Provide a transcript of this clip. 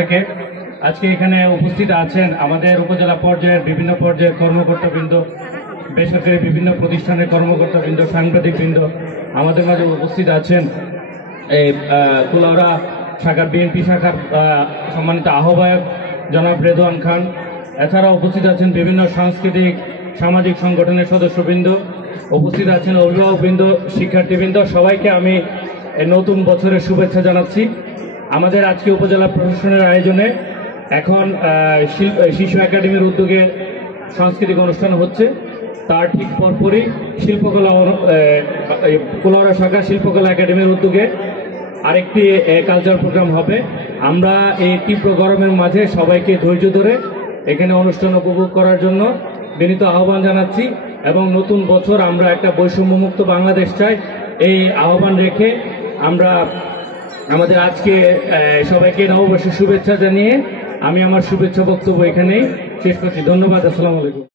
থেকে আজকে এখানে উপস্থিত আছেন আমাদের উপজেলা পর্যায়ের বিভিন্ন পর্যায়ের কর্মকর্তাবৃন্দ, বেসরকারি বিভিন্ন প্রতিষ্ঠানের কর্মকর্তাবৃন্দ, সাংবাদিকবৃন্দ আমাদের মাঝে উপস্থিত আছেন। এই কুলাউড়া শাখার বিএনপি শাখার সম্মানিত আহ্বায়ক জনাব রেদওয়ান খান, এছাড়াও উপস্থিত আছেন বিভিন্ন সাংস্কৃতিক সামাজিক সংগঠনের সদস্যবৃন্দ, উপস্থিত আছেন অভিভাবকবৃন্দ, শিক্ষার্থীবৃন্দ। সবাইকে আমি নতুন বছরের শুভেচ্ছা জানাচ্ছি। আমাদের আজকে উপজেলা প্রশাসনের আয়োজনে এখন শিশু একাডেমির উদ্যোগে সাংস্কৃতিক অনুষ্ঠান হচ্ছে। তার ঠিক পরপরই শিল্পকলা কুলাউড়া শাখা শিল্পকলা একাডেমির উদ্যোগে আরেকটি কালচার প্রোগ্রাম হবে। আমরা এই তীব্র গরমের মাঝে সবাইকে ধৈর্য ধরে এখানে অনুষ্ঠান উপভোগ করার জন্য বিনীত আহ্বান জানাচ্ছি এবং নতুন বছর আমরা একটা বৈষম্যমুক্ত বাংলাদেশ চাই। এই আহ্বান রেখে আমরা আমাদের আজকে সবাইকে নববর্ষের শুভেচ্ছা জানিয়ে আমি আমার শুভেচ্ছা বক্তব্য এখানেই শেষ করছি। ধন্যবাদ। আসসালামু আলাইকুম।